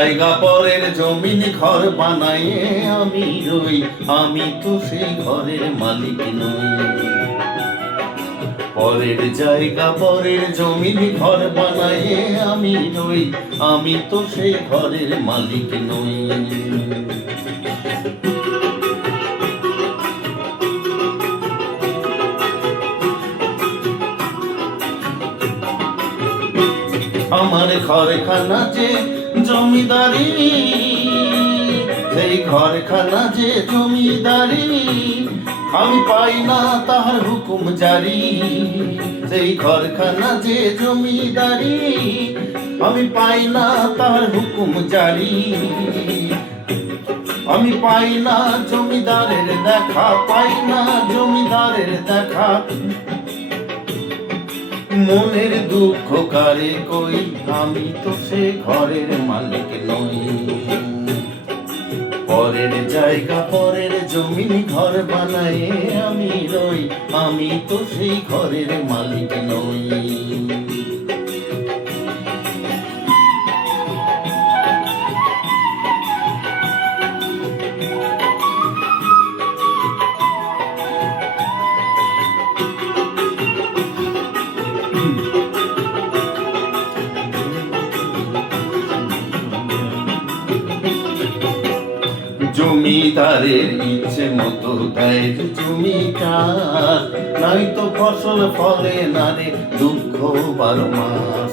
জায়গা পরের জমিন ঘর বানায়ে আমি রই, আমি তো সেই ঘরের মালিক নই। পরের জায়গা পরের জমিন ঘর বানায়ে আমি রই, আমি তো সেই ঘরের মালিক নই। আমার ঘরখানা যে জমিদারি, সেই ঘরখানা যে জমিদারি, আমি পাই না তাহার হুকুম জারি। সেই ঘরখানা যে জমিদারি, আমি পাই না তাহার হুকুম জারি। আমি পাই না জমিদারের দেখা, পাই না জমিদারের দেখা। মনের দুঃখ কারে কই, আমি তো সে ঘরের মালিক নই। পরের জায়গা পরের জমিন ঘর বানায়ে আমি রই, আমি তো সেই ঘরের মালিক নই। জমিদারের ইচ্ছে মতো দেয় জমিদার, নাই তো ফসল ফলে না রে দুঃখ 12 মাস।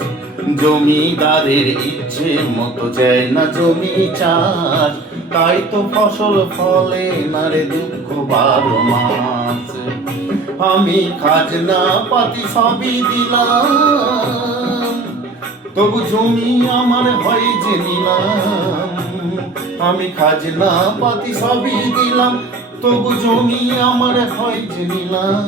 জমিদারের ইচ্ছে মতো চায় না জমি চাষ, তাই তো ফসল ফলে না রে দুঃখ 12 মাস। আমি খাজনা পাতি সবই দিলাম, তবু জমি আমার হয় যে নিলাম। আমি খাজনা পাতি সবই দিলাম, তবু জমি আমার হয় যে নিলাম।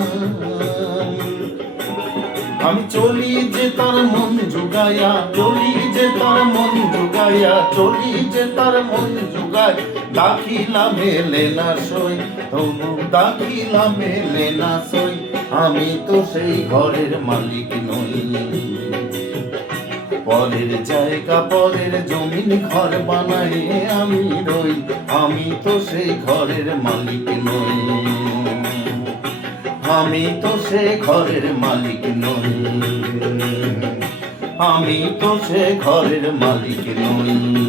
আমি চলি যে তার মন জুগাইয়া, চলি যে তার মন জুগাইয়া, চলি যে তার মন জুগাই। দাখিলা মেলে না সই, তবু দাখিলা মেলে না সই, আমি তো সেই ঘরের মালিক নই। পরের জায়গা পরের জমিন ঘর বানায়ে আমি রই, আমি তো সেই ঘরের মালিক নই। আমি তো সে ঘরের মালিক নই, আমি তো সে ঘরের মালিক নই।